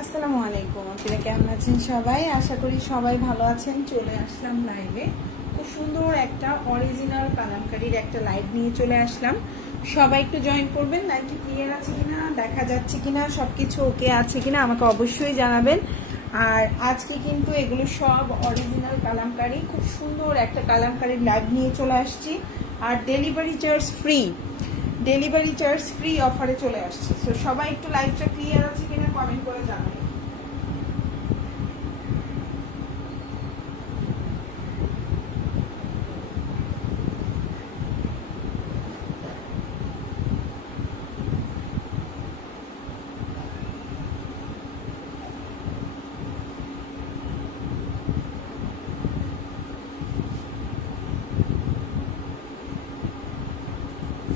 আসসালামু আলাইকুম। আপনারা কেমন আছেন সবাই? আশা করি সবাই ভালো আছেন। চলে আসলাম লাইভে। খুব সুন্দর একটা অরিজিনাল কালামকারীর একটা লাইভ নিয়ে চলে আসলাম। সবাই একটু জয়েন করবেন। লাইভটি ক্লিয়ার আছে কিনা, দেখা যাচ্ছে কিনা, সবকিছু ওকে আছে কিনা আমাকে অবশ্যই জানাবেন। আর আজকে কিন্তু এগুলো সব অরিজিনাল কালামকারী। খুব সুন্দর একটা কালামকারীর লাইভ নিয়ে চলে আসছি। আর ডেলিভারি চার্জ ফ্রি অফারে চলে আসছে। সো সবাই একটু লাইভটা ক্লিয়ার আছে কিনা কমেন্ট করে জানাবেন।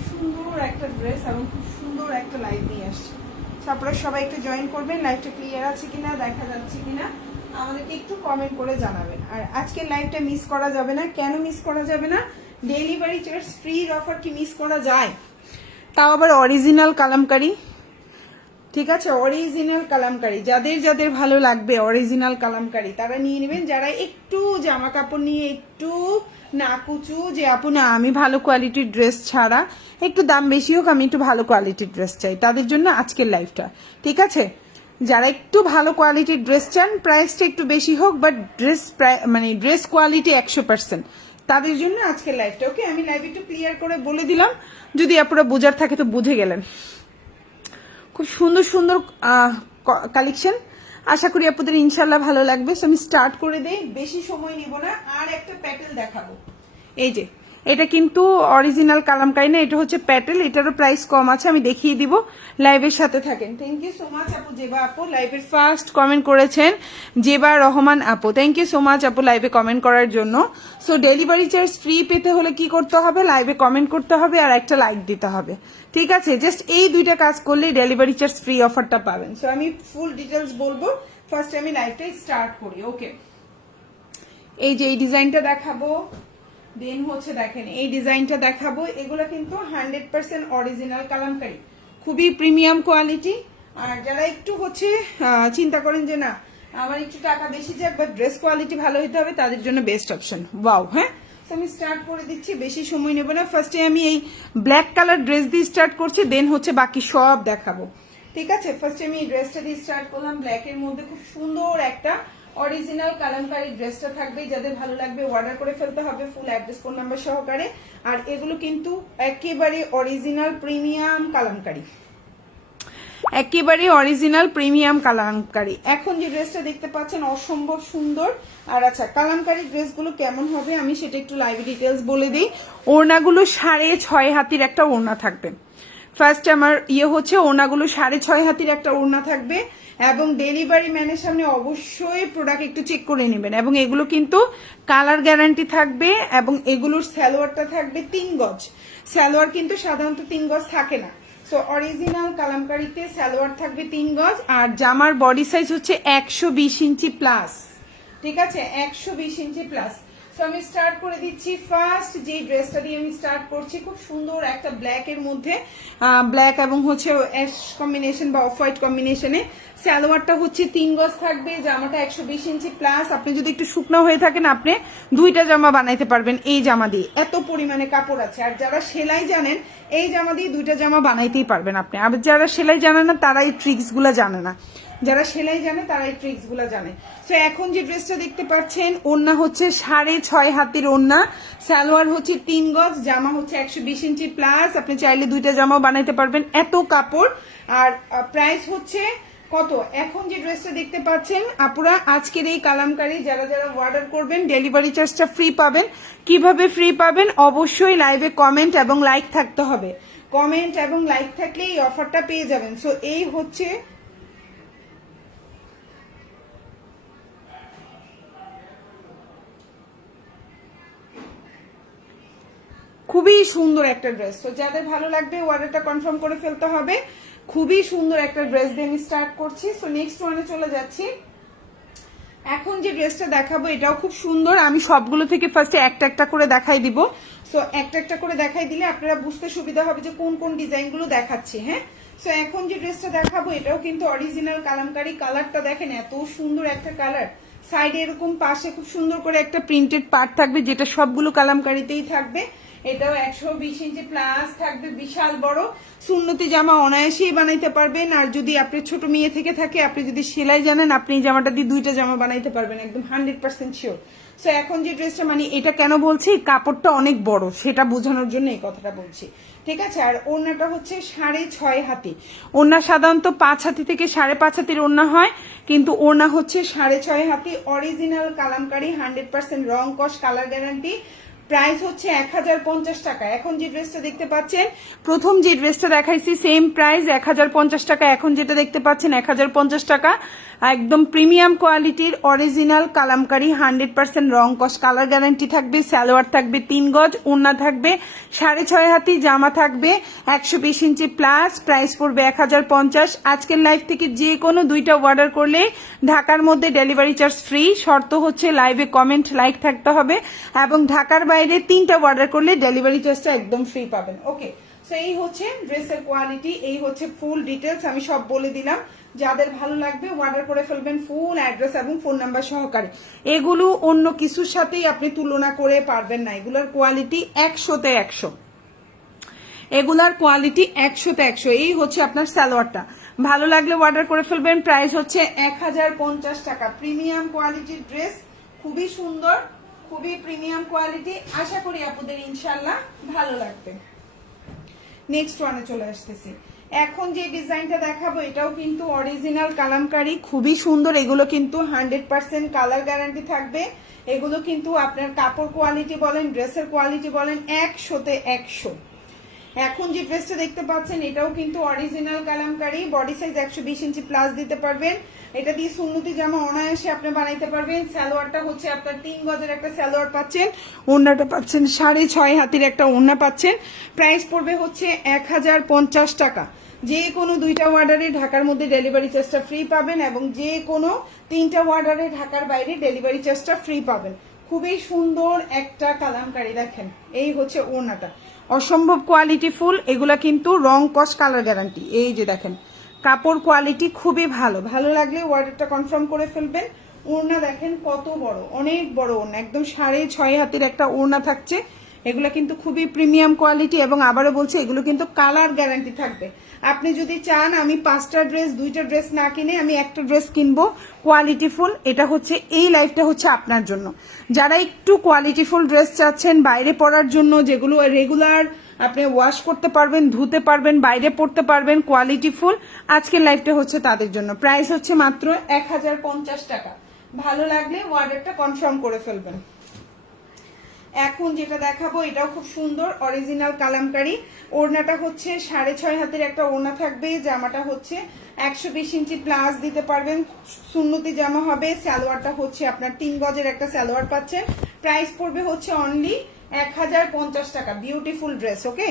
সুন্দর একটা ড্রেস এবং খুব সুন্দর একটা লাইভ নিয়ে আসছে। আপনারা সবাই একটু জয়েন করবেন। লাইভটা ক্লিয়ার আছে কিনা, দেখা যাচ্ছে কিনা আমাদেরকে একটু কমেন্ট করে জানাবেন। আর আজকের লাইভটা মিস করা যাবে না। কেন মিস করা যাবে না? ডেলিভারি চার্জ ফ্রির অফার কি মিস করা যায়? তাও আবার অরিজিনাল কালামকারী। ঠিক আছে, অরিজিনাল কালামকারী যাদের যাদের ভালো লাগবে অরিজিনাল কালামকারী তারা নিয়ে নেবেন। যারা একটু জামা কাপড় নিয়ে একটু নাকুচু যে আপু না আমি ভালো কোয়ালিটির ড্রেস ছাড়া একটু দাম বেশি হোক, আমি একটু ভালো কোয়ালিটির ড্রেস চাই, তাদের জন্য আজকের লাইভটা। ঠিক আছে, যারা একটু ভালো কোয়ালিটির ড্রেস চান, প্রাইসটা একটু বেশি হোক বাট ড্রেস কোয়ালিটি 100%, তাদের জন্য আজকের লাইভটা। ওকে, আমি লাইভ একটু ক্লিয়ার করে বলে দিলাম, যদি আপনারা বোঝার থাকে তো বুঝে গেলেন। খুব সুন্দর সুন্দর কালেকশন, আশা করি আপনাদের ইনশাল্লাহ ভালো লাগবে। সো আমি স্টার্ট করে দেই, বেশি সময় নিব না। আর একটা প্যাটেল দেখাবো। এই যে এটা কিন্তু অরিজিনাল কালামকারী না, এটা হচ্ছে প্যাটেল। এটারও প্রাইস কম আছে, আমি দেখিয়ে দিব। লাইভের সাথে থাকেন। থ্যাংক ইউ সো মাচ আপু। জেবা আপু লাইভের ফার্স্ট কমেন্ট করেছেন, জেবা রহমান আপু। থ্যাংক ইউ সো মাচ আপু লাইভে কমেন্ট করার জন্য। সো ডেলিভারি চার্জ ফ্রি পেতে হলে কি করতে হবে? লাইভে কমেন্ট করতে হবে আর একটা লাইক দিতে হবে। ঠিক আছে, জাস্ট এই দুইটা কাজ করলে ডেলিভারি চার্জ ফ্রি অফারটা পাবেন। সো আমি ফুল ডিটেলস বলবো। ফার্স্ট আমি লাইভটা স্টার্ট করি। ওকে, এই যে এই ডিজাইনটা দেখাবো, দেন হচ্ছে দেখেন এই ডিজাইনটা দেখাবো। এগুলো কিন্তু 100% অরিজিনাল কালামকারী, খুবই প্রিমিয়াম কোয়ালিটি। আর যারা একটু হচ্ছে চিন্তা করেন যে না আমার একটু টাকা বেশি যাক বাট ড্রেস কোয়ালিটি ভালো হতে হবে, তাদের জন্য বেস্ট অপশন। ওয়াও, হ্যাঁ। আমি স্টার্ট করে দিচ্ছি, বেশি সময় নেব না। ফার্স্টে আমি এই ব্ল্যাক কালার ড্রেস দিয়ে স্টার্ট করছি, দেন হচ্ছে বাকি সব দেখাবো। ঠিক আছে, ফার্স্টে আমি এই ড্রেসটা দিয়ে স্টার্ট করলাম। ব্ল্যাকের মধ্যে খুব সুন্দর একটা অরিজিনাল কালামকারী ড্রেসটা থাকবে। যাদের ভালো লাগবে অর্ডার করে ফেলতে হবে ফুল অ্যাড্রেস ফোন নাম্বার সহকারে। আর এগুলো কিন্তু একেবারে অরিজিনাল প্রিমিয়াম কালামকারী, একেবারে অরিজিনাল প্রিমিয়াম কালামকারী। এখন যে ড্রেসটা দেখতে পাচ্ছেন অসম্ভব সুন্দর। আর আচ্ছা, কালামকারী ড্রেসগুলো কেমন হবে আমি সেটা একটু লাইভ ডিটেলস বলে দিই। ওড়নাগুলো 6.5 হাতির একটা ওড়না থাকবে। ফার্স্ট আমার হচ্ছে ওড়নাগুলো 6.5 হাতির একটা ওড়না থাকবে। এবং ডেলিভারি ম্যানের সামনে অবশ্যই প্রোডাক্ট একটু চেক করে নেবেন। এবং এগুলো কিন্তু কালার গ্যারান্টি থাকবে। এবং এগুলোর সালোয়ারটা থাকবে 3 গজ। সালোয়ার কিন্তু সাধারণত 3 গজ থাকে না। সো অরিজিনাল কালামকারীতে সালোয়ার থাকবে 3 গজ। আর জামার বডি সাইজ হচ্ছে 120 ইঞ্চি প্লাস। ঠিক আছে, 120 ইঞ্চি প্লাস। সো আমি স্টার্ট করে দিচ্ছি। ফার্স্ট যে ড্রেসটা দিয়ে আমি স্টার্ট করছি, খুব সুন্দর একটা ব্ল্যাক এর মধ্যে, ব্ল্যাক এবং হচ্ছে অ্যাশ কম্বিনেশন বা অফ হোয়াইট কম্বিনেশনে। সালোয়ারটা হচ্ছে 3 গজ থাকবে, জামাটা 120 ইঞ্চি প্লাস। আপনি যদি একটু শুকনো হয়ে থাকেন আপনি 2টা জামা বানাইতে পারবেন এই জামা দিয়ে, এত পরিমাণে কাপড় আছে। আর যারা সেলাই জানেন এই জামা দিয়ে 2টা জামা বানাইতেই পারবেন আপনি। আর যারা সেলাই জানে না তারা এই ট্রিক্স গুলা জানে না, যারা সেলাই জানে তারা এই ট্রিক্স গুলা জানে। তো এখন যে ড্রেসটা দেখতে পাচ্ছেন, ওড়না হচ্ছে 6.5 হাতির ওড়না, সালোয়ার হচ্ছে 3 গজ, জামা হচ্ছে 120 ইঞ্চি প্লাস। আপনি চাইলে 2টা জামাও বানাইতে পারবেন, এত কাপড়। আর প্রাইস হচ্ছে কত? এখন যে ড্রেসটা দেখতে পাচ্ছেন আপুরা, আজকের এই কালামকারী যারা যারা অর্ডার করবেন ডেলিভারি চার্জটা ফ্রি পাবেন। কিভাবে ফ্রি পাবেন? অবশ্যই লাইভে কমেন্ট এবং লাইক থাকতে হবে। কমেন্ট এবং লাইক থাকলে এই অফারটা পেয়ে যাবেন। সো এই হচ্ছে খুবই সুন্দর একটা ড্রেস। তো যাদের ভালো লাগবে অর্ডারটা কনফার্ম করে ফেলতে হবে। খুবই সুন্দর একটা ড্রেস দিয়ে আমি স্টার্ট করছি। সো নেক্সট ওয়ানে চলে যাচ্ছি। এখন যে ড্রেসটা দেখাবো এটাও খুব সুন্দর। আমি সবগুলো থেকে ফার্স্টে একটা একটা করে দেখাই দিব। সো একটা একটা করে দেখাই দিলে আপনারা বুঝতে সুবিধা হবে যে কোন কোন ডিজাইনগুলো দেখাচ্ছি। হ্যাঁ, সো এখন যে ড্রেসটা দেখাবো এটাও কিন্তু অরিজিনাল কালামকারী, কালারটা দেখেন এত সুন্দর একটা কালার, সাইডে এরকম পাশে খুব সুন্দর করে একটা প্রিন্টেড পার্ট থাকবে যেটা সবগুলো কালামকারীতেই থাকবে। এটাও 120 ইঞ্চি প্লাস থাকবে, বিশাল বড় সুন্নতি জামা অনায়াসেই বানাইতে পারবেন। আর যদি আপনি ছোট মেয়ে থেকে থাকে, আপনি যদি সেলাই জানেন, আপনি এই জামাটা দিয়ে 2টা জামা বানাইতে পারবেন, একদম 100% শিওর। সো এখন যে ড্রেসটা মানে এটা কেন বলছি, কাপড়টা অনেক বড় সেটা বোঝানোর জন্য এই কথাটা বলছি, ঠিক আছে। আর ওড়নাটা হচ্ছে 6.5 হাতি, ওড়না সাধারণত 5 হাতি থেকে 5.5 হাতির ওড়না হয়, কিন্তু ওড়না হচ্ছে 6.5 হাতি, অরিজিনাল কালামকারী, 100% রং কস কালার গ্যারান্টি। প্রাইস হচ্ছে 1050 টাকা। এখন যে ড্রেসটা দেখতে পাচ্ছেন, প্রথম যে ড্রেসটা দেখাইছি সেম প্রাইস 1050 টাকা, এখন যেটা দেখতে পাচ্ছেন 1050 টাকা। একদম প্রিমিয়াম কোয়ালিটির অরিজিনাল কালামকারী, 100% রং কস কালার গ্যারান্টি থাকবে। সালোয়ার থাকবে 3 গজ, ওড়না থাকবে 6.5 হাতি, জামা থাকবে 120 ইঞ্চি প্লাস। প্রাইস পড়বে 1050। আজকের লাইভ থেকে যে কোনো 2টা অর্ডার করলে ঢাকার মধ্যে ডেলিভারি চার্জ ফ্রি, শর্ত হচ্ছে লাইভে কমেন্ট লাইক থাকতে হবে, এবং ঢাকার বাইরে 3টা অর্ডার করলে ডেলিভারি চার্জটা একদম ফ্রি পাবেন। ওকে, সো এই হচ্ছে ড্রেসের কোয়ালিটি, এই হচ্ছে ফুল ডিটেলস, আমি সব বলে দিলাম। যাদের ভালো লাগবে অর্ডার করে ফেলবেন, ফুল অ্যাড্রেস এবং ফোন নাম্বার সহকারে। এগুলো অন্য কিছুর সাথেই আপনি তুলনা করে পারবেন না, এগুলোর কোয়ালিটি 100তে 100, এগুলার কোয়ালিটি 100তে 100। এই হচ্ছে আপনার সালোয়ারটা, ভালো লাগলে অর্ডার করে ফেলবেন। প্রাইস হচ্ছে 1050 টাকা। প্রিমিয়াম কোয়ালিটির ড্রেস, খুবই সুন্দর, খুবই প্রিমিয়াম কোয়ালিটি। আশা করি আপনাদের ইনশাল্লাহ ভালো লাগবে। নেক্সট ওয়ানে চলে আসতেছি। এখন যে ডিজাইনটা দেখাবো এটাও কিন্তু অরিজিনাল কালামকারী, খুবই সুন্দর। এগুলো কিন্তু 100% কালার গ্যারান্টি থাকবে। এগুলো কিন্তু আপনার কাপড় কোয়ালিটি বলেন, ড্রেসের কোয়ালিটি বলেন, 100তে 100। এখন যে ড্রেসটা দেখতে পাচ্ছেন এটাও কিন্তু অরিজিনাল কালামকারী, বডি সাইজ 120 ইঞ্চি প্লাস দিতে পারবেন। এটা দিয়ে সুন্নতি জামা অনায়াসে আপনি বানাইতে পারবেন। সালোয়ারটা হচ্ছে আপনার 3 গজের একটা সালোয়ার পাচ্ছেন, ওড়নাটা পাচ্ছেন 6.5 হাতির একটা ওড়না পাচ্ছেন। প্রাইস পড়বে হচ্ছে 1050 টাকা। যে কোনো 2টা অর্ডারে ঢাকার মধ্যে ডেলিভারি চার্জটা ফ্রি পাবেন, এবং যে কোনো 3টা অর্ডারে ঢাকার বাইরে ডেলিভারি চার্জটা ফ্রি পাবেন। খুবই সুন্দর একটা কালামকারী, দেখেন এই হচ্ছে ওড়নাটা, অসম্ভব কোয়ালিটি ফুল। এগুলা কিন্তু রং কস কালার গ্যারান্টি। এই যে দেখেন কাপড় কোয়ালিটি খুবই ভালো, ভালো লাগলে অর্ডারটা কনফার্ম করে ফেলবেন। ওড়না দেখেন কত বড়, অনেক বড় ওড়না, একদম 6.5 হাতের একটা ওড়না থাকছে। এগুলো কিন্তু খুবই প্রিমিয়াম কোয়ালিটি, এবং আবারও বলছি এগুলো কিন্তু কালার গ্যারান্টি থাকবে। আপনি যদি চান আমি 5টা ড্রেস 2টা ড্রেস না কিনে আমি একটা ড্রেস কিনবো কোয়ালিটিফুল, এটা হচ্ছে এই লাইফটা হচ্ছে আপনার জন্য। যারা একটু কোয়ালিটিফুল ড্রেস চাচ্ছেন বাইরে পরার জন্য, যেগুলো রেগুলার আপনি ওয়াশ করতে পারবেন, ধুতে পারবেন, বাইরে পড়তে পারবেন, কোয়ালিটিফুল, আজকের লাইফটা হচ্ছে তাদের জন্য। প্রাইস হচ্ছে মাত্র 1050 টাকা। ভালো লাগলে অর্ডারটা কনফার্ম করে ফেলবেন। এখন যেটা দেখাবো এটাও খুব সুন্দর অরিজিনাল কালামকারী, ওড়নাটা হচ্ছে 6.5 হাতের একটা ওড়না থাকবে, জামাটা হচ্ছে 120 ইঞ্চি প্লাস দিতে পারবেন, সুন্নতি জামা হবে। সালোয়ারটা হচ্ছে আপনার 3 গজের একটা সালোয়ার পাচ্ছেন। প্রাইস পড়বে হচ্ছে অনলি 1050 টাকা। বিউটিফুল ড্রেস, ওকে,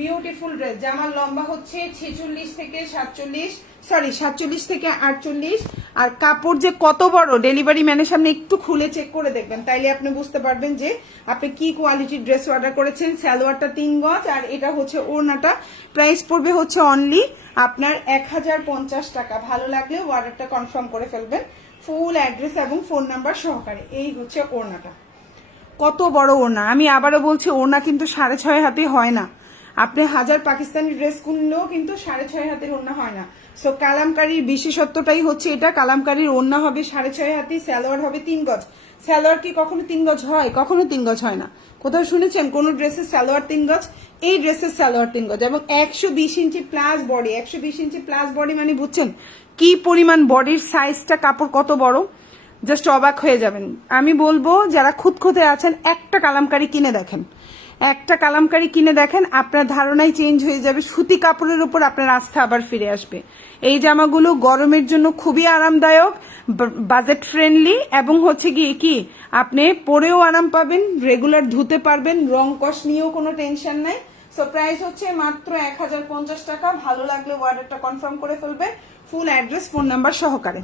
বিউটিফুল ড্রেস। জামার লম্বা হচ্ছে 46 থেকে 48, আর কাপড় যে কত বড় ডেলিভারি ম্যানের সামনে একটু খুলে চেক করে দেখবেন, তাইলে আপনি বুঝতে পারবেন যে আপনি কি কোয়ালিটির ড্রেস অর্ডার করেছেন। সালোয়ারটা 3 গজ, আর এটা হচ্ছে ওড়নাটা। প্রাইস পড়বে হচ্ছে অনলি আপনার 1050 টাকা। ভালো লাগলে অর্ডারটা কনফার্ম করে ফেলবেন, ফুল অ্যাড্রেস এবং ফোন নাম্বার সহকারে। এই হচ্ছে ওড়নাটা, কত বড় ওড়না। আমি আবারও বলছি ওড়না কিন্তু 6.5 হাতে হয় না। আপনি 1000 পাকিস্তানি ড্রেস কিনলেও কিন্তু 6.5 হাতের ওড়না হয় না। সো কালামকারীর বিশেষত্বটাই হচ্ছে এটা, কালামকারীর ওড়না হবে 6.5 হাতি, সালোয়ার হবে 3 গজ। সালোয়ার কি কখনো 3 গজ হয়? কখনো 3 গজ হয় না। কোথাও শুনেছেন কোন ড্রেসের সালোয়ার 3 গজ? এই ড্রেসের সালোয়ার 3 গজ, এবং 120 ইঞ্চি প্লাস বডি। 120 ইঞ্চি প্লাস বডি মানে বুঝছেন কি পরিমাণ বডির সাইজটা, কাপড় কত বড়, জাস্ট অবাক হয়ে যাবেন। আমি বলবো যারা খুঁতখুঁতে আছেন একটা কালামকারী কিনে দেখেন, একটা কালামকারী কিনে দেখেন, আপনার ধারণাই চেঞ্জ হয়ে যাবে। সুতি কাপড়ের উপর আপনার আস্থা আবার ফিরে আসবে। এই জামাগুলো গরমের জন্য খুবই আরামদায়ক, বাজেট ফ্রেন্ডলি, এবং হচ্ছে গিয়ে কি আপনি পরেও আরাম পাবেন, রেগুলার ধুতে পারবেন, রং কস নিয়েও কোনো টেনশন নাই। সো প্রাইস হচ্ছে মাত্র 1050 টাকা। ভালো লাগলে অর্ডারটা কনফার্ম করে ফেলবেন, ফুল অ্যাড্রেস ফোন নাম্বার সহকারে।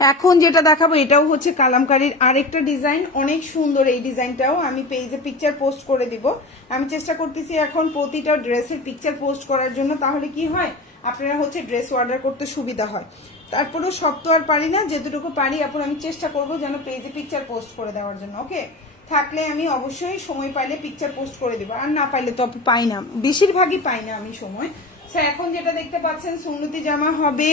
এখন যেটা দেখাবো এটাও হচ্ছে কালামকারীর আরেকটা ডিজাইন, অনেক সুন্দর এই ডিজাইনটাও। আমি পেজে পিকচার পোস্ট করে দিব। আমি চেষ্টা করতেছি এখন প্রতিটা ড্রেসের পিকচার পোস্ট করার জন্য, তাহলে কি হয় আপনারা হচ্ছে ড্রেস অর্ডার করতে সুবিধা হয়। তারপরেও সব তো আর পারি না, যেটুকু পারি এখন আমি চেষ্টা করব যেন পেজে পিকচার পোস্ট করে দেওয়ার জন্য। ওকে, থাকলে আমি অবশ্যই সময় পাইলে পিকচার পোস্ট করে দিব, আর না পাইলে তো পাই না, বেশিরভাগই পাই না আমি সময়। এখন যেটা দেখতে পাচ্ছেন সুন্নতি জামা হবে,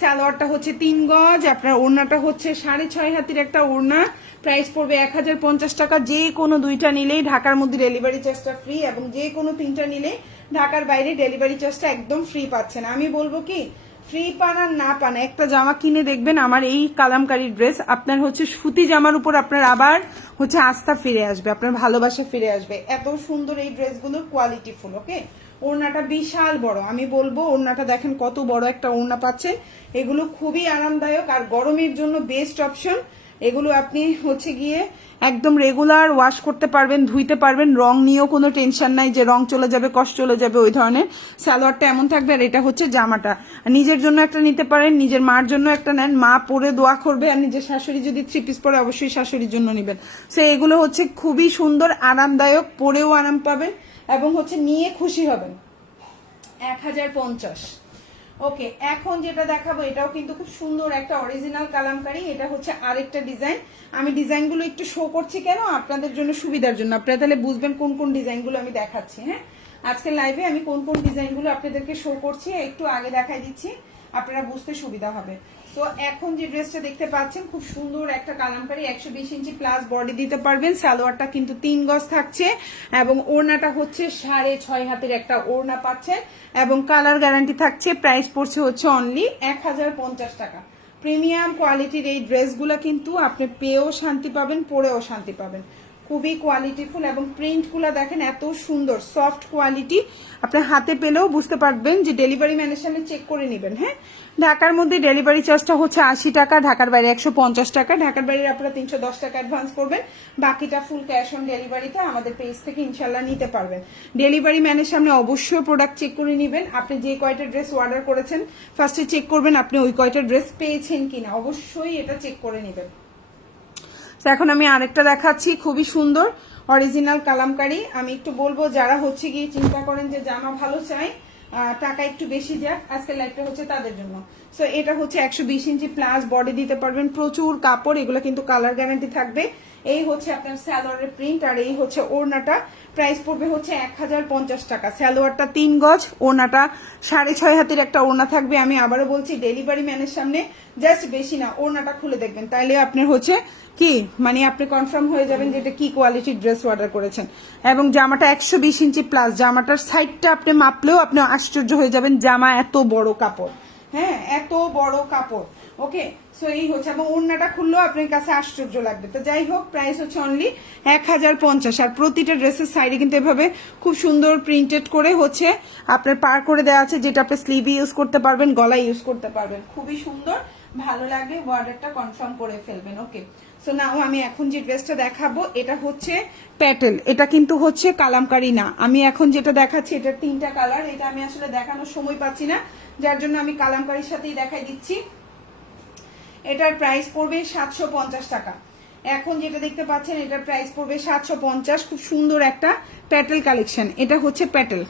সালোয়ারটা হচ্ছে 3 গজ, আপনার ওড়নাটা হচ্ছে 6.5 হাতের একটা ওড়না। প্রাইস পড়বে 1050 টাকা। যে কোনো দুইটা নিলেই ঢাকার মধ্যে ডেলিভারি চার্জটা ফ্রি, এবং যে কোনো তিনটা নিলে ঢাকার বাইরে ডেলিভারি চার্জটা একদম ফ্রি পাচ্ছেন। আমি বলবো কি ফ্রি পান আর না পান, একটা জামা কিনে দেখবেন আমার এই কালামকারী ড্রেস, আপনার হচ্ছে সুতি জামার উপর আপনার আবার হচ্ছে আস্থা ফিরে আসবে, আপনার ভালোবাসা ফিরে আসবে। এত সুন্দর এই ড্রেসগুলোর কোয়ালিটিফুল। ওকে, ওড়নাটা বিশাল বড়, আমি বলবো ওড়নাটা দেখেন কত বড় একটা ওড়না পাচ্ছেন। এগুলো খুবই আরামদায়ক আর গরমের জন্য বেস্ট অপশন। এগুলো আপনি হচ্ছে গিয়ে একদম রেগুলার ওয়াশ করতে পারবেন, ধুইতে পারবেন, রং নিয়েও কোনো টেনশন নাই যে রং চলে যাবে, কষ্ট চলে যাবে ওই ধরনের। সালোয়ারটা এমন থাকবে, আর এটা হচ্ছে জামাটা। নিজের জন্য একটা নিতে পারেন, নিজের মার জন্য একটা নেন, মা পরে দোয়া করবে, আর নিজের শাশুড়ি যদি 3 পিস পরে অবশ্যই শাশুড়ির জন্য নেবেন। সো এগুলো হচ্ছে খুবই সুন্দর, আরামদায়ক, পরেও আরাম পাবেন এবং হচ্ছে নিয়ে খুশি হবেন। 1050। ওকে, এখন যেটা দেখাবো এটাও কিন্তু খুব সুন্দর একটা অরিজিনাল কালামকারী। এটা হচ্ছে আরেকটা ডিজাইন। আমি ডিজাইনগুলো একটু শো করছি কেন, আপনাদের জন্য সুবিধার জন্য, আপনারা তাহলে বুঝবেন কোন কোন ডিজাইনগুলো আমি দেখাচ্ছি। হ্যাঁ, আজকের লাইভে আমি কোন কোন ডিজাইনগুলো আপনাদেরকে শো করছি একটু আগে দেখাই দিচ্ছি, আপনারা বুঝতে সুবিধা হবে। তো এখন যে ড্রেসটা দেখতে পাচ্ছেন খুব সুন্দর একটা কালামকারী, 120 ইঞ্চি প্লাস বডি দিতে পারবেন। সালোয়ারটা কিন্তু 3 গজ থাকছে এবং ওড়নাটা হচ্ছে 6.5 হাতের একটা ওড়না পাচ্ছেন এবং কালার গ্যারান্টি থাকছে। প্রাইস পড়ছে হচ্ছে অনলি 1050 টাকা। প্রিমিয়াম কোয়ালিটির এই ড্রেসগুলো কিন্তু আপনি পেয়েও শান্তি পাবেন, পরেও শান্তি পাবেন। খুবই কোয়ালিটিফুল এবং প্রিন্টগুলো দেখেন এত সুন্দর, সফট কোয়ালিটি। আপনি হাতে পেলেও বুঝতে পারবেন যে ডেলিভারি ম্যানের সামনে চেক করে নেবেন। হ্যাঁ, ঢাকার মধ্যে ডেলিভারি চার্জটা হচ্ছে 80 টাকা, ঢাকার বাইরে 150 টাকা। ঢাকার বাইরে আপনারা 310 টাকা অ্যাডভান্স করবেন, বাকিটা ফুল ক্যাশ অন ডেলিভারিতে আমাদের পেজ থেকে ইনশাল্লাহ নিতে পারবেন। ডেলিভারি ম্যানের সামনে অবশ্যই প্রোডাক্ট চেক করে নেবেন। আপনি যে কয়টা ড্রেস অর্ডার করেছেন ফার্স্টে চেক করবেন আপনি ওই কয়টা ড্রেস পেয়েছেন কিনা, অবশ্যই এটা চেক করে নেবেন। এখন আমি আরেকটা দেখাচ্ছি, খুবই সুন্দর অরিজিনাল কালামকারী। আমি একটু বলবো যারা হচ্ছে গিয়ে চিন্তা করেন যে জামা ভালো চাই, টাকা একটু বেশি যাক, আজকের লাইভটা হচ্ছে তাদের জন্য। সো এটা হচ্ছে 120 ইঞ্চি প্লাস বডি দিতে পারবেন, প্রচুর কাপড়, এগুলো কিন্তু কালার গ্যারান্টি থাকবে। এই হচ্ছে আপনার সালোয়ারের প্রিন্ট আর এই হচ্ছে ওড়নাটা। প্রাইস পড়বে হচ্ছে 1050 টাকা। সালোয়ারটা 3 গজ, ওড়নাটা 6.5 হাতের একটা ওড়না থাকবে। আমি আবারও বলছি ডেলিভারি ম্যানের সামনে জাস্ট বেশি না, ওড়নাটা খুলে দেখবেন, তাইলে আপনার হচ্ছে কি মানে আপনি কনফার্ম হয়ে যাবেন যে এটা কি কোয়ালিটির ড্রেস অর্ডার করেছেন। এবং জামাটা 120 ইঞ্চি প্লাস, জামাটার সাইডটা আপনি মাপলেও আপনি আশ্চর্য হয়ে যাবেন, জামা এত বড় কাপড়, হ্যাঁ এত বড় কাপড়। ওকে, সো এই হচ্ছে, এবং ওড়নাটা খুললেও আপনার কাছে আশ্চর্য লাগবে। তো যাই হোক, প্রাইস হচ্ছে অনলি 1050। আর প্রতিটা ড্রেসের সাইডে কিন্তু এভাবে খুব সুন্দর প্রিন্টেড করে হচ্ছে আপনার পার করে দেওয়া আছে, যেটা আপনি স্লিভে ইউজ করতে পারবেন, গলায় ইউজ করতে পারবেন। খুবই সুন্দর, ভালো লাগলে অর্ডারটা কনফার্ম করে ফেলবেন। ওকে, সো নাও আমি এখন যে ড্রেসটা দেখাবো এটা হচ্ছে প্যাটেল। এটা কিন্তু হচ্ছে কালামকারী না। আমি এখন যেটা দেখাচ্ছি এটার 3টা কালার, এটা আমি আসলে দেখানোর সময় পাচ্ছি না, যার জন্য আমি কালামকারীর সাথেই দেখাই দিচ্ছি। এটার প্রাইস পড়বে 750 টাকা। এখন যেটা দেখতে পাচ্ছেন এটার প্রাইস পড়বে 750। খুব সুন্দর একটা প্যাটেল কালেকশন। এটা হচ্ছে প্যাটেল,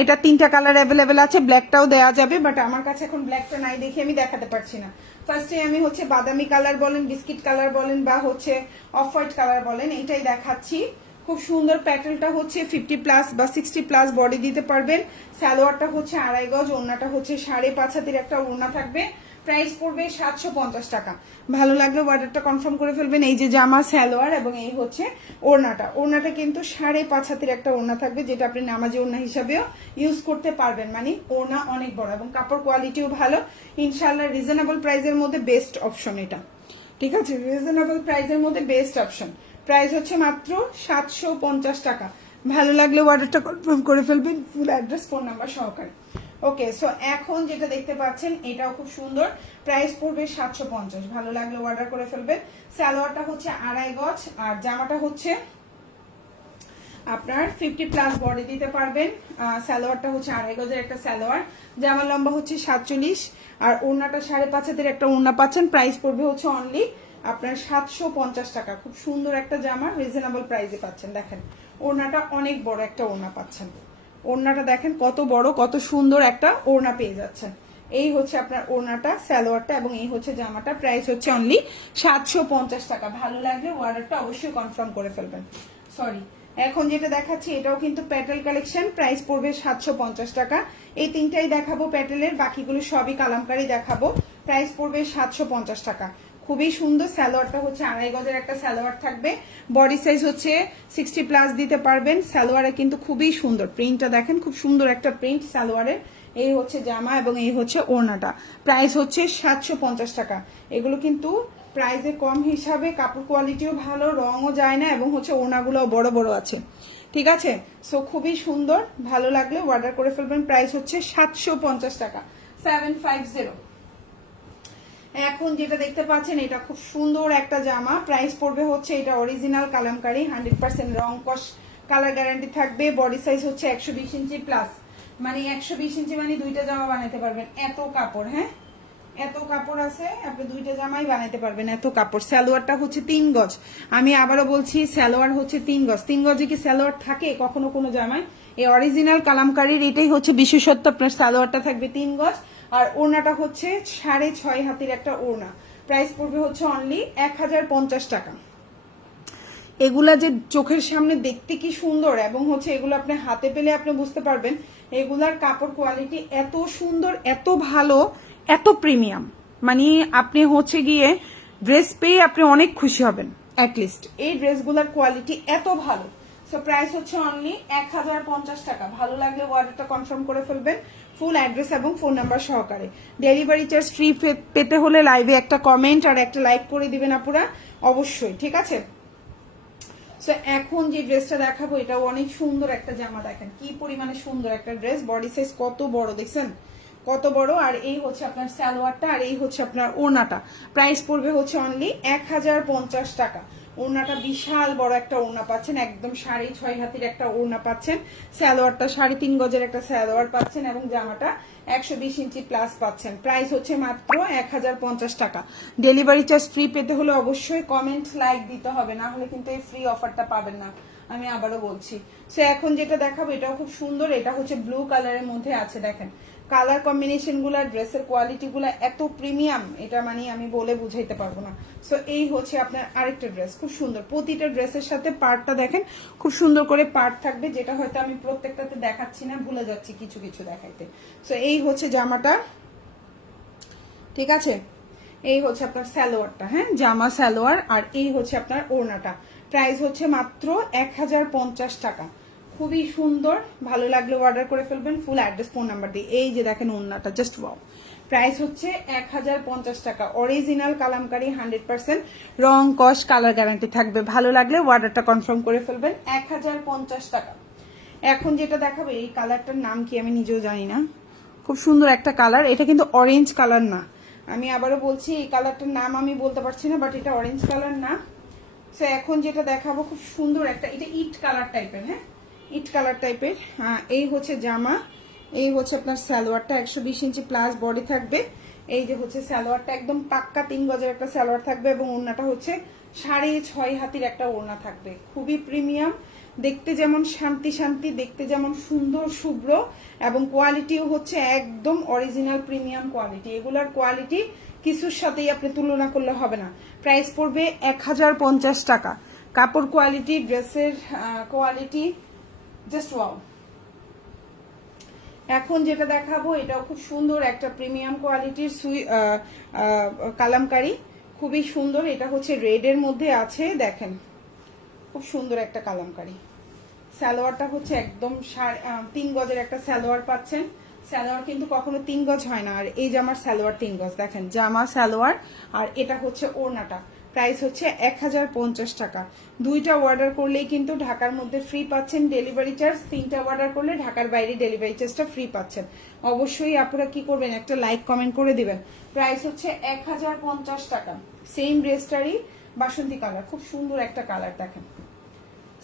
এটা 3টা কালার অ্যাভেলেবেল আছে, ব্ল্যাকটাও দেওয়া যাবে, বাট আমার কাছে এখন ব্ল্যাকটা নাই দেখে আমি দেখাতে পারছি না। ফার্স্টে আমি হচ্ছে বাদামি কালার বলেন, বিস্কিট কালার বলেন, বা হচ্ছে অফ হোয়াইট কালার বলেন, এটাই দেখাচ্ছি। খুব সুন্দর প্যাটেলটা হচ্ছে 50 প্লাস বা 60 প্লাস বডি দিতে পারবেন। সালোয়ারটা হচ্ছে 2.5 গজ, ওড়নাটা হচ্ছে 5.5 হাতের একটা ওড়না থাকবে। প্রাইস পড়বে 750 টাকা। ভালো লাগলে অর্ডারটা কনফার্ম করে ফেলবেন। এই যে জামা, সালোয়ার এবং এই হচ্ছে ওড়নাটা। ওড়নাটা কিন্তু 5.5 হাতের একটা ওড়না থাকবে, যেটা আপনি নামাজি ওড়না হিসাবেও ইউজ করতে পারবেন। মানে ওড়না অনেক বড় এবং কাপড় কোয়ালিটিও ভালো। ইনশাল্লাহ রিজনেবল প্রাইসের মধ্যে বেস্ট অপশন এটা, ঠিক আছে, রিজনেবল প্রাইসের মধ্যে বেস্ট অপশন। প্রাইস হচ্ছে মাত্র 750 টাকা। ভালো লাগলে অর্ডারটা কনফার্ম করে ফেলবেন ফুল অ্যাড্রেস, ফোন নাম্বার সহকারে। ওকে, সো এখন যেটা দেখতে পাচ্ছেন এটাও খুব সুন্দর, প্রাইস পড়বে 750। ভালো লাগলে অর্ডার করে ফেলবেন। সালোয়ারটা হচ্ছে 2.5 গজ আর জামাটা হচ্ছে আপনার 50+ বডি দিতে পারবেন। সালোয়ারটা হচ্ছে 2.5 গজের একটা সালোয়ার, জামার লম্বা হচ্ছে 47, আর ওড়নাটা 5.5 হাতের একটা ওড়না পাচ্ছেন। প্রাইস পড়বে হচ্ছে অনলি আপনার 750 টাকা। খুব সুন্দর একটা জামা, রিজনেবল প্রাইসে পাচ্ছেন। দেখেন ওড়নাটা অনেক বড় একটা ওড়না পাচ্ছেন। ওড়নাটা দেখেন কত বড়, কত সুন্দর একটা ওড়না পেয়ে যাচ্ছেন। এই হচ্ছে আপনার ওড়নাটা, সালোয়ারটা, এবং এই হচ্ছে জামাটা। প্রাইস হচ্ছে অনলি 750 টাকা। ভালো লাগলে অর্ডারটা অবশ্যই কনফার্ম করে ফেলবেন। সরি, এখন যেটা দেখাচ্ছি এটাও কিন্তু প্যাটেল কালেকশন, প্রাইস পড়বে 750 টাকা। এই তিনটাই দেখাবো প্যাটেলের, বাকিগুলো সবই কালামকারি দেখাবো। প্রাইস পড়বে 750 টাকা। খুবই সুন্দর। সালোয়ারটা হচ্ছে 2.5 গজের একটা সালোয়ার থাকবে, বডি সাইজ হচ্ছে 60+ দিতে পারবেন। সালোয়ারে কিন্তু খুবই সুন্দর প্রিন্টটা দেখেন, খুব সুন্দর একটা প্রিন্ট সালোয়ারের। এই হচ্ছে জামা এবং এই হচ্ছে ওড়নাটা। প্রাইস হচ্ছে 750 টাকা। এগুলো কিন্তু প্রাইসে কম হিসাবে কাপড় কোয়ালিটিও ভালো, রঙও যায় না, এবং হচ্ছে ওড়নাগুলো বড় বড় আছে। ঠিক আছে, সো খুবই সুন্দর। ভালো লাগলে অর্ডার করে ফেলবেন। প্রাইস হচ্ছে 750 টাকা, 750। এখন যেটা দেখতে পাচ্ছেন এটা খুব সুন্দর একটা জামা। প্রাইস পড়বে হচ্ছে, এটা অরিজিনাল কালামকারী, 100% রং কস কালার গ্যারান্টি থাকবে। বডি সাইজ হচ্ছে 120 ইঞ্চি প্লাস, মানে 120 ইঞ্চি মানে দুইটা জামা বানাতে পারবেন। এত কাপড়, হ্যাঁ এত কাপড় আছে, আপনি দুইটা জামাই বানাইতে পারবেন, এত কাপড়। সালোয়ারটা হচ্ছে 3 গজ। আমি আবারও বলছি, সালোয়ার হচ্ছে 3 গজ। 3 গজে কি সালোয়ার থাকে কখনো কোনো জামায়? এই অরিজিনাল কালামকারীর এটাই হচ্ছে বিশেষত্ব। আপনার সালোয়ারটা থাকবে 3 গজ, আর ওড়নাটা হচ্ছে 6.5 হাতের একটা ওড়না। প্রাইস পড়বে হচ্ছে অনলি 1050 টাকা। এগুলা যে চোখের সামনে দেখতে কি সুন্দর, এবং হচ্ছে এগুলো আপনি হাতে পেলে আপনি বুঝতে পারবেন এগুলার কাপড় কোয়ালিটি এত সুন্দর, এত ভালো, এত প্রিমিয়াম। মানে আপনি হচ্ছে গিয়ে ড্রেস পেয়ে আপনি অনেক খুশি হবেন। অ্যাটলিস্ট এই ড্রেসগুলার কোয়ালিটি এত ভালো। সো প্রাইস হচ্ছে অনলি 1050 টাকা। ভালো লাগলে অর্ডারটা কনফার্ম করে ফেলবেন, ফুল অ্যাড্রেস এবং ফোন নাম্বার সহকারে। ডেলিভারি চার্জ ফ্রি পেতে হলে লাইভে একটা কমেন্ট আর একটা লাইক করে দিবেন আপুরা, অবশ্যই। ঠিক আছে, সো এখন যে ড্রেসটা দেখাবো এটাও অনেক সুন্দর একটা জামা। দেখেন কি পরিমাণে সুন্দর একটা ড্রেস, বডি সাইজ কত বড় দেখছেন, কত বড়। আর এই হচ্ছে আপনার সালোয়ারটা, আর এই হচ্ছে আপনার ওড়নাটা। প্রাইস পড়বে হচ্ছে অনলি 1050 টাকা। ওড়নাটা বিশাল বড় একটা ওড়না পাচ্ছেন, একদম 6.5 হাতের একটা ওড়না পাচ্ছেন। সালোয়ারটা 3.5 গজের একটা সালোয়ার পাচ্ছেন, এবং জামাটা 120 ইঞ্চি প্লাস পাচ্ছেন। প্রাইস হচ্ছে মাত্র 1050 টাকা। ডেলিভারি চার্জ ফ্রি পেতে হলে অবশ্যই কমেন্ট লাইক দিতে হবে, না হলে কিন্তু এই ফ্রি অফারটা পাবেন না। আমি আবারও বলছি। সো এখন যেটা দেখাবো এটাও খুব সুন্দর। এটা হচ্ছে ব্লু কালারের মধ্যে আছে। দেখেন কালার কম্বিনেশন গুলা, ড্রেসের কোয়ালিটি গুলা এত প্রিমিয়াম, এটা মানে আমি বলে বুঝাইতে পারবো না। সো এই হচ্ছে আপনার আরেকটা ড্রেস, খুব সুন্দর। প্রতিটা ড্রেসের সাথে পার্টটা দেখেন খুব সুন্দর করে পার্ট থাকবে, যেটা হয়তো আমি প্রত্যেকটাতে দেখাচ্ছি না, ভুলে যাচ্ছি কিছু কিছু দেখাইতে। সো এই হচ্ছে জামাটা, ঠিক আছে। এই হচ্ছে আপনার সালোয়ারটা, হ্যাঁ জামা সালোয়ার, আর এই হচ্ছে আপনার ওড়নাটা। প্রাইস হচ্ছে মাত্র 1050 টাকা। খুবই সুন্দর। ভালো লাগলে অর্ডার করে ফেলবেন, ফুল অ্যাড্রেস ফোন নাম্বার দিয়ে। এই যে দেখেন ওড়নাটা, জাস্ট ওয়াও। প্রাইস হচ্ছে 1050 টাকা। অরিজিনাল কালামকারী, 100% রং কস কালার গ্যারান্টি থাকবে। ভালো লাগলে অর্ডারটা কনফার্ম করে ফেলবেন, 1050 টাকা। এখন যেটা দেখাবে এই কালারটার নাম কি আমি নিজেও জানি না, খুব সুন্দর একটা কালার। এটা কিন্তু অরেঞ্জ কালার না, আমি আবারও বলছি এই কালারটার নাম আমি বলতে পারছি না, বাট এটা অরেঞ্জ কালার না। সো এখন যেটা দেখাবো খুব সুন্দর একটা, এটা ইট কালার টাইপের, হ্যাঁ ইট কালার টাইপের। এই হচ্ছে জামা, এই হচ্ছে আপনার সালোয়ারটা, 120 ইঞ্চি প্লাস বডি থাকবে। এই যে হচ্ছে সালোয়ারটা, একদম পাক্কা 3 গজের একটা সালোয়ার থাকবে, এবং ওড়নাটা হচ্ছে 6.5 হাতের একটা ওড়না থাকবে। খুবই প্রিমিয়াম, দেখতে যেমন শান্তি শান্তি, দেখতে যেমন সুন্দর শুভ্র, এবং কোয়ালিটিও হচ্ছে একদম অরিজিনাল প্রিমিয়াম কোয়ালিটি। এগুলার কোয়ালিটি কিছুর সাথেই আপনি তুলনা করলে হবে না। প্রাইস পড়বে 1050 টাকা। কাপড় কোয়ালিটি, ড্রেসের কোয়ালিটি, জাস্ট ওয়াও। এখন যেটা দেখাবো এটাও খুব সুন্দর একটা প্রিমিয়াম কোয়ালিটির কালামকারী, খুবই সুন্দর। এটা হচ্ছে রেডের মধ্যে আছে, দেখেন খুব সুন্দর একটা কালামকারী। সালোয়ারটা হচ্ছে একদম 3 গজের একটা সালোয়ার পাচ্ছেন। সালোয়ার কিন্তু কখনো 3 গজ হয় না, আর এই জামার সালোয়ার 3 গজ। দেখেন জামা সালোয়ার, আর এটা হচ্ছে ওড়নাটা। প্রাইস হচ্ছে 1050 টাকা। দুইটা অর্ডার করলেই কিন্তু ঢাকার মধ্যে ফ্রি পাচ্ছেন ডেলিভারি চার্জ। 3টা অর্ডার করলে ঢাকার বাইরে ডেলিভারি চার্জটা ফ্রি পাচ্ছেন। অবশ্যই আপনারা কি করবেন, একটা লাইক কমেন্ট করে দিবেন। প্রাইস হচ্ছে 1050 টাকা। সেম ড্রেসটারই বাসন্তী কালার, খুব সুন্দর একটা কালার। দেখেন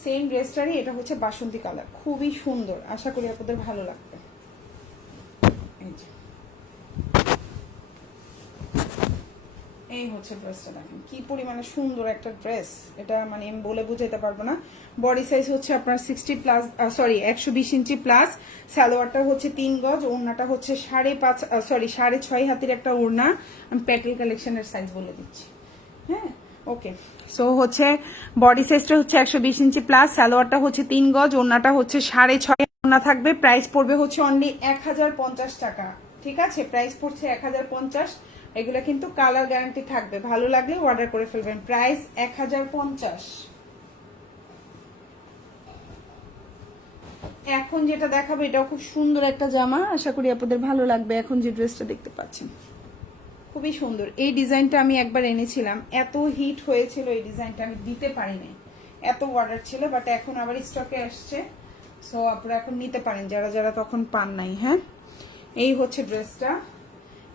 সেম ড্রেসটারই এটা হচ্ছে বাসন্তী কালার, খুবই সুন্দর, আশা করি আপনাদের ভালো লাগবে। এই হচ্ছে ড্রেসটা, দেখেন কি পরিমাণে সুন্দর একটা ড্রেস। এটা মানে আমি বলে বুঝাইতে পারবো না। বডি সাইজ হচ্ছে আপনার 60 প্লাস, সরি 120 ইঞ্চি প্লাস। সালোয়ারটা হচ্ছে 3 গজ, ওড়নাটা হচ্ছে 6.5 হাতের একটা ওড়না। আমি প্যাটেল কালেকশনের সাইজ বলে দিচ্ছি, হ্যাঁ ওকে। সো হচ্ছে বডি সাইজটা হচ্ছে 120 ইঞ্চি প্লাস, সালোয়ারটা হচ্ছে 3 গজ, ওড়নাটা হচ্ছে 6.5 ওড়না থাকবে। প্রাইস পড়বে হচ্ছে অনলি 1050 টাকা, ঠিক আছে? প্রাইস পড়ছে 1050। এগুলো কিন্তু কালার গ্যারান্টি থাকবে, ভালো লাগলে অর্ডার করে ফেলবেন। প্রাইস 1050। এখন যেটা দেখাবো এটাও খুব সুন্দর একটা জামা, আশা করি আপনাদের ভালো লাগবে। এখন যে ড্রেসটা দেখতে পাচ্ছেন খুবই সুন্দর। এই ডিজাইনটা আমি একবার এনেছিলাম, এত হিট হয়েছিল এই ডিজাইনটা, আমি দিতে পারিনি, এত অর্ডার ছিল, বাট এখন আবার স্টকে আসছে। সো আপনারা এখন নিতে পারেন যারা যারা তখন পান নাই। হ্যাঁ, এই হচ্ছে ড্রেসটা,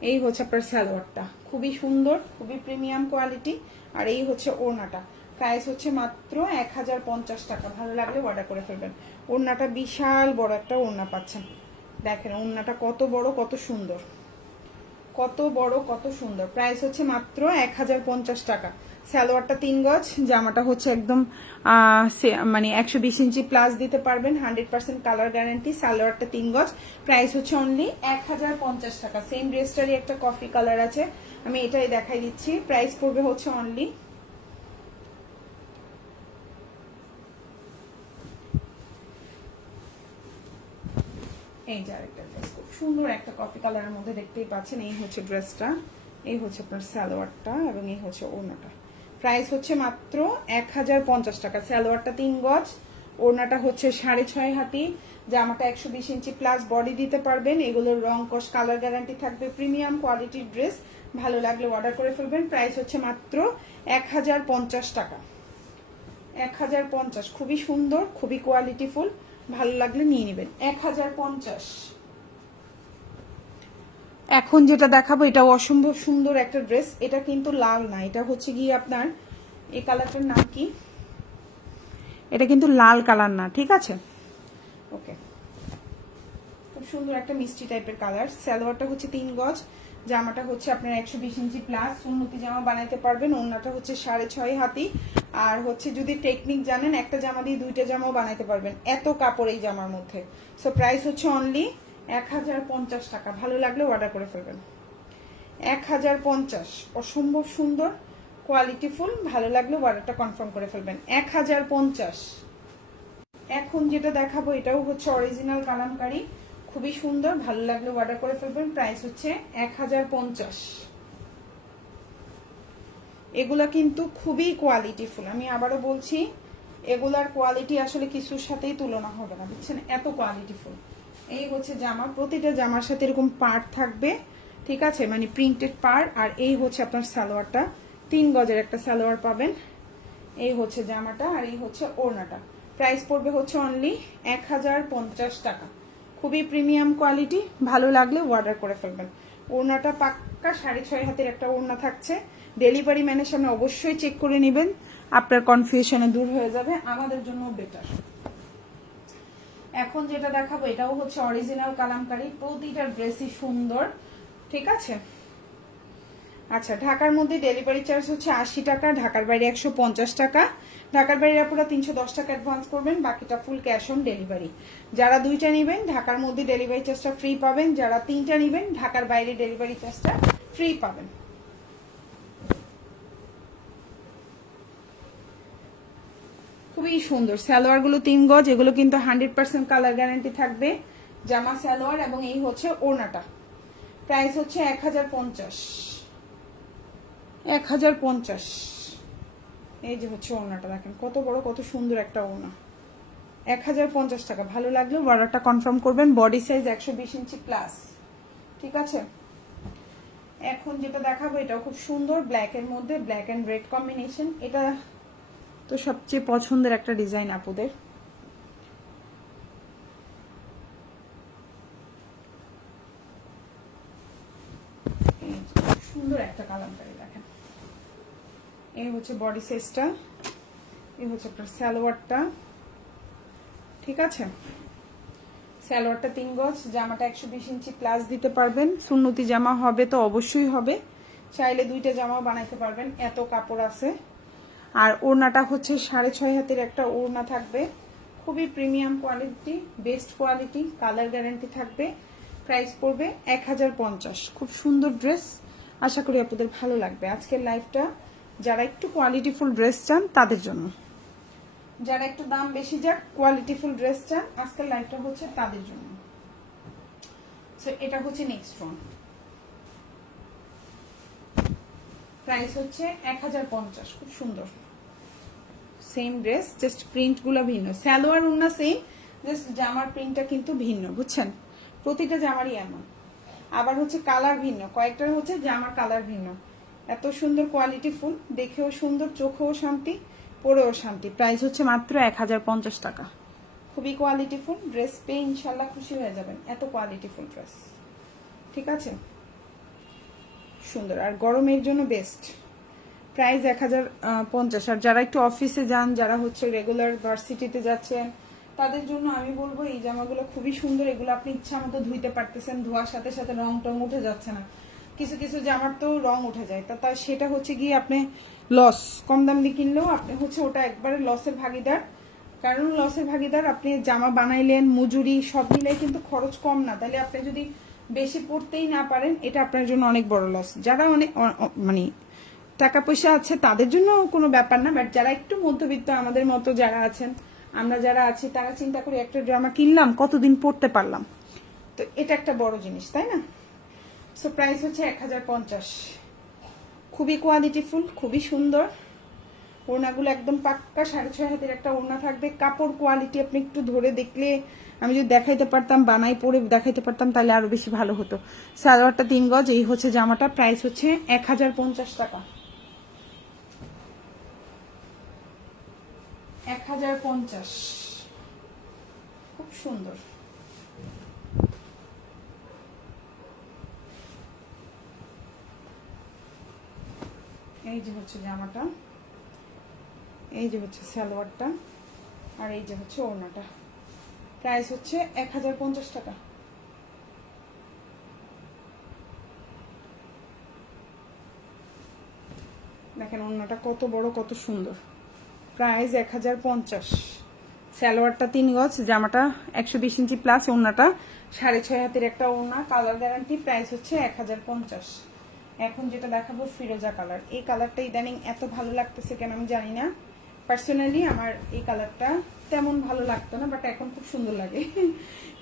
এই হচ্ছে আপনার সালোয়ারটা, খুবই সুন্দর, খুবই প্রিমিয়াম কোয়ালিটি। আর এই হচ্ছে ওড়নাটা, প্রাইস হচ্ছে মাত্র 1050 টাকা। ভালো লাগলে অর্ডার করে ফেলবেন। ওড়নাটা বিশাল বড় একটা ওড়না পাচ্ছেন, দেখেন ওড়নাটা কত বড়, কত সুন্দর, কত বড়, কত সুন্দর। প্রাইস হচ্ছে মাত্র 1050 টাকা। সালোয়ারটা 3 গজ, জামাটা হচ্ছে একদম মানে 120 ইঞ্চি প্লাস দিতে পারবেন, 100% কালার গ্যারান্টি। সালোয়ারটা 3 গজ, প্রাইস হচ্ছে অনলি 1050 টাকা। সেম ড্রেসটারই একটা কফি কালার আছে, আমি এটাই দেখাই দিচ্ছি। প্রাইস পড়বে হচ্ছে অনলি, এই যে আরেকটা ড্রেস, খুব সুন্দর একটা কফি কালারের মধ্যে দেখতেই পাচ্ছেন। এই হচ্ছে ড্রেসটা, এই হচ্ছে আপনার সালোয়ারটা এবং এই হচ্ছে ওড়নাটা। প্রাইস হচ্ছে মাত্র 1050 টাকা। সালোয়ারটা 3 গজ, ওড়নাটা হচ্ছে 6.5 হাতি, জামাটা 120 ইঞ্চি প্লাস বডি দিতে পারবেন। এগুলোর রং কস কালার গ্যারান্টি থাকবে, প্রিমিয়াম কোয়ালিটির ড্রেস। ভালো লাগলে অর্ডার করে ফেলবেন। প্রাইস হচ্ছে মাত্র 1050 টাকা। 1050, খুবই সুন্দর, খুবই কোয়ালিটিফুল, ভালো লাগলে নিয়ে নেবেন। 1050। এখন যেটা দেখাবো এটা অসম্ভব সুন্দর একটা ড্রেস। এটা কিন্তু লাল না, এটা হচ্ছে গিয়ে আপনার, এই কালারটার নাম কি, এটা কিন্তু লাল কালার না, ঠিক আছে? ওকে, খুব সুন্দর একটা মিষ্টি টাইপের কালার। সালোয়ারটা হচ্ছে 3 গজ, জামাটা হচ্ছে আপনার 120 ইঞ্চি প্লাস, উন্নতি জামা বানাইতে পারবেন। ওড়নাটা হচ্ছে 6.5 হাতি। আর হচ্ছে যদি টেকনিক জানেন, একটা জামা দিয়ে 2টা জামাও বানাইতে পারবেন, এত কাপড় এই জামার মধ্যে। সো প্রাইস হচ্ছে অনলি 1050 টাকা। ভালো লাগলে অর্ডার করে ফেলবেন। 1050, অসম্ভব সুন্দর, কোয়ালিটিফুল, ভালো লাগলে অর্ডারটা কনফার্ম করে ফেলবেন। 1050। এখন যেটা দেখাবো এটাও হচ্ছে অরিজিনাল কালামকারী, খুবই সুন্দর, ভালো লাগলে অর্ডার করে ফেলবেন। প্রাইস হচ্ছে 1050। এগুলা কিন্তু খুবই কোয়ালিটিফুল, আমি আবারও বলছি, এগুলার কোয়ালিটি আসলে কিছুর সাথেই তুলনা হবে না, বুঝছেন, এত কোয়ালিটিফুল। এই হচ্ছে জামা, প্রতিটা জামার সাথে এরকম পার্ট থাকবে, ঠিক আছে, মানে প্রিন্টেড পার্ট। আর এই হচ্ছে আপনার সালোয়ারটা, 3 গজের একটা সালোয়ার পাবেন। এই হচ্ছে জামাটা, আর এই হচ্ছে ওড়নাটা। প্রাইস পড়বে হচ্ছে অনলি 1050 টাকা। খুবই প্রিমিয়াম কোয়ালিটি, ভালো লাগলে অর্ডার করে ফেলবেন। ওড়নাটা পাক্কা 6.5 হাতের একটা ওড়না থাকছে। ডেলিভারি ম্যানের সামনে অবশ্যই চেক করে নেবেন, আপনার কনফিউশনে দূর হয়ে যাবে, আমাদের জন্য বেটার। এখন যেটা দেখাবো এটাও হচ্ছে অরিজিনাল কালামকারী, প্রতিটা ড্রেসই সুন্দর, ঠিক আছে? আচ্ছা, ঢাকার মধ্যে ডেলিভারি চার্জ হচ্ছে 80 টাকা, ঢাকার বাইরে 150 টাকা। ঢাকার বাইরে পুরো 310 টাকা অ্যাডভান্স করবেন, বাকিটা ফুল ক্যাশ অন ডেলিভারি। যারা 2টা নেবেন ঢাকার মধ্যে ডেলিভারি চার্জটা ফ্রি পাবেন, যারা 3টা নেবেন ঢাকার বাইরে ডেলিভারি চার্জটা ফ্রি পাবেন। খুবই সুন্দর সালোয়ার গুলো, 3 গজ, এগুলো কিন্তু 100% কালার গ্যারান্টি থাকবে। জামা, সালোয়ার এবং এই হচ্ছে ওড়নাটা। প্রাইস হচ্ছে 1050। 1050। এই যে হচ্ছে ওড়নাটা, দেখেন কত বড়, কত সুন্দর একটা ওড়না। 1050 টাকা। ভালো লাগলে অর্ডারটা কনফার্ম করবেন। বডি সাইজ 120 ইঞ্চি প্লাস, ঠিক আছে? এখন যেটা দেখাবো এটাও খুব সুন্দর, ব্ল্যাক এর মধ্যে, ব্ল্যাক এন্ড রেড কম্বিনেশন। এটা তো সবচেয়ে পছন্দের একটা ডিজাইন আপুদের। সুন্দর একটা কালামকারী, দেখেন। এই হচ্ছে বডি সাইজটা, এই হচ্ছে আপনার সালোয়ারটা, ঠিক আছে। সালোয়ারটা 3 গজ, জামাটা 120 ইঞ্চি প্লাস দিতে পারবেন। সুন্নতি জামা হবে তো অবশ্যই হবে, চাইলে 2টা জামাও বানাইতে পারবেন, এত কাপড় আছে। আর ওড়নাটা হচ্ছে 6.5 হাতের একটা ওড়না থাকবে, খুবই premium quality, best quality, colour guarantee থাকবে। প্রাইস পড়বে 1050। খুব সুন্দর ড্রেস, আশা করি আপনাদের ভালো লাগবে। আজকের লাইভটা যারা একটু কোয়ালিটিফুল ড্রেস চান তাদের জন্য, যারা একটু দাম বেশি যাক কোয়ালিটিফুল ড্রেস চান, আজকের লাইভটা হচ্ছে তাদের জন্য। সো এটা হচ্ছে নেক্সট ওয়ান, প্রাইস হচ্ছে 1050। খুব সুন্দর সেম ড্রেস, জাস্ট প্রিন্টগুলো ভিন্ন। সালোয়ার ওড়না সেম, জাস্ট জামার প্রিন্টটা কিন্তু ভিন্ন, বুঝছেন? প্রতিটা জামারই এমন। আবার হচ্ছে কালার ভিন্ন, কয়েকটার হচ্ছে জামার কালার ভিন্ন। এত সুন্দর কোয়ালিটি ফুল, দেখেও সুন্দর, চোখেও শান্তি, পরেও শান্তি। প্রাইস হচ্ছে মাত্র 1050 টাকা। খুবই কোয়ালিটি ফুল ড্রেস, পেয়ে ইনশাল্লাহ খুশি হয়ে যাবেন, এত কোয়ালিটি ফুল ড্রেস। ঠিক আছে, সুন্দর আর গরমের জন্য বেস্ট। প্রাইস 1050। আর যারা একটু অফিসে যান, যারা হচ্ছে রেগুলার ভার্সিটিতে যাচ্ছেন, তাদের জন্য আমি বলবো এই জামাগুলো খুবই সুন্দর। এগুলো আপনি ইচ্ছা মতো ধুইতে পারতেছেন, ধোয়ার সাথে সাথে রং টং উঠে যাচ্ছে না। কিছু কিছু জামার তো রং উঠে যায়, তা সেটা হচ্ছে গিয়ে আপনি লস, কম দাম দিয়ে কিনলেও আপনি হচ্ছে ওটা একবারে লসের ভাগিদার। কারণ লসের ভাগিদার, আপনি জামা বানাইলেন, মজুরি সব মিলে কিন্তু খরচ কম না। তাহলে আপনি যদি বেশি পড়তেই না পারেন, এটা আপনার জন্য অনেক বড় লস। যারা অনেক মানে টাকা পয়সা আছে তাদের জন্য কোনো ব্যাপার না, বাট যারা একটু মধ্যবিত্ত আমাদের মতো যারা আছেন, আমরা যারা আছি, তারা চিন্তা করি একটা জামা কিনলাম কতদিন পড়তে পারলাম, তো এটা একটা বড় জিনিস, তাই না? সো প্রাইস হচ্ছে 1050। খুবই কোয়ালিটিফুল, খুবই সুন্দর। ওড়নাগুলো একদম পাক্কা 6.5 হাতের একটা ওড়না থাকবে। কাপড় কোয়ালিটি আপনি একটু ধরে দেখলে, আমি যদি দেখাইতে পারতাম, বানাই পরে দেখাইতে পারতাম, তাহলে আরো বেশি ভালো হতো। সালোয়ারটা 3 গজ, এই হচ্ছে জামাটা। প্রাইস হচ্ছে 1050 টাকা। 1050, খুব সুন্দর। এই যে হচ্ছে জামাটা, এই যে হচ্ছে সালোয়ারটা, আর এই যে হচ্ছে ওড়নাটা। প্রাইস হচ্ছে 1050 টাকা। দেখেন ওড়নাটা কত বড়, কত সুন্দর। প্রাইস 1050। সালোয়ারটা 3 গজ, জামাটা 120 ইঞ্চি প্লাস, ওড়নাটা 6.5 হাতের একটা ওড়না, কালার গ্যারান্টি। প্রাইস হচ্ছে 1050। এখন যেটা দেখাবো ফিরোজা কালার। এই কালারটা ইদানিং এত ভালো লাগতেছে কেন আমি জানি না। পার্সোনালি আমার এই কালারটা তেমন ভালো লাগতো না, বাট এখন খুব সুন্দর লাগে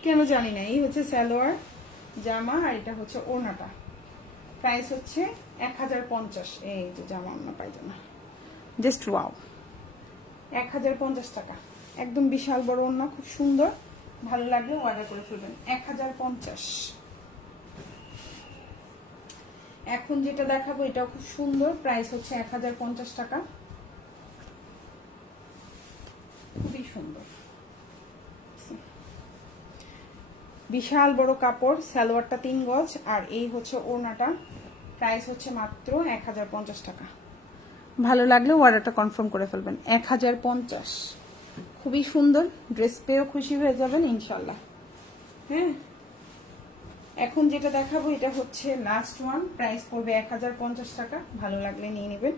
কেন জানি না। এই হচ্ছে সালোয়ার, জামা, আর এটা হচ্ছে ওড়নাটা। প্রাইস হচ্ছে 1050। এই যে জামা, ওড়না, পায়জামা, জাস্ট ওয়াও, 1050 টাকা। একদম বিশাল বড় ওড়না, খুব সুন্দর। ভালো লাগলে অর্ডার করে ফেলবেন। 1050। এখন যেটা দেখাবো এটাও খুব সুন্দর, প্রাইস হচ্ছে 1050 টাকা। খুবই সুন্দর, বিশাল বড় কাপড়। সালোয়ারটা 3 গজ, আর এই হচ্ছে ওড়নাটা। প্রাইস হচ্ছে মাত্র 1050 টাকা। ভালো লাগলে অর্ডারটা কনফার্ম করে ফেলবেন। 1050, খুবই সুন্দর ড্রেস, পেয়েও খুশি হয়ে যাবেন ইনশাল্লাহ। হ্যাঁ, এখন যেটা দেখাবো এটা হচ্ছে লাস্ট ওয়ান। প্রাইস পড়বে 1050 টাকা। ভালো লাগলে নিয়ে নেবেন,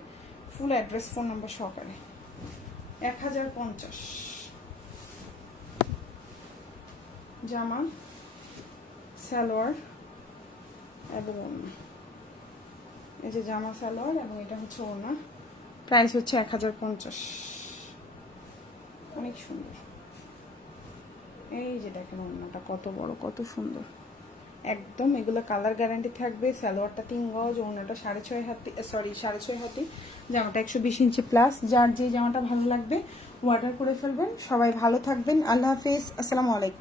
ফুল অ্যাড্রেস, ফোন নম্বর সহকারে। 1050। জামা, সালোয়ার এবং ওড়না। এই যে জামা, সালোয়ার এবং এটা হচ্ছে ওড়না। প্রাইস হচ্ছে 1050। অনেক সুন্দর। এই যে দেখেন ওড়নাটা কত বড়, কত সুন্দর একদম। এগুলো কালার গ্যারান্টি থাকবে। সালোয়ারটা 3 গজ, ওড়নাটা 6.5 হাতি, সরি 6.5 হাতি, জামাটা 120 ইঞ্চি প্লাস। যার যে জামাটা ভালো লাগবে অর্ডার করে ফেলবেন। সবাই ভালো থাকবেন, আল্লাহ হাফেজ, আসসালামু আলাইকুম।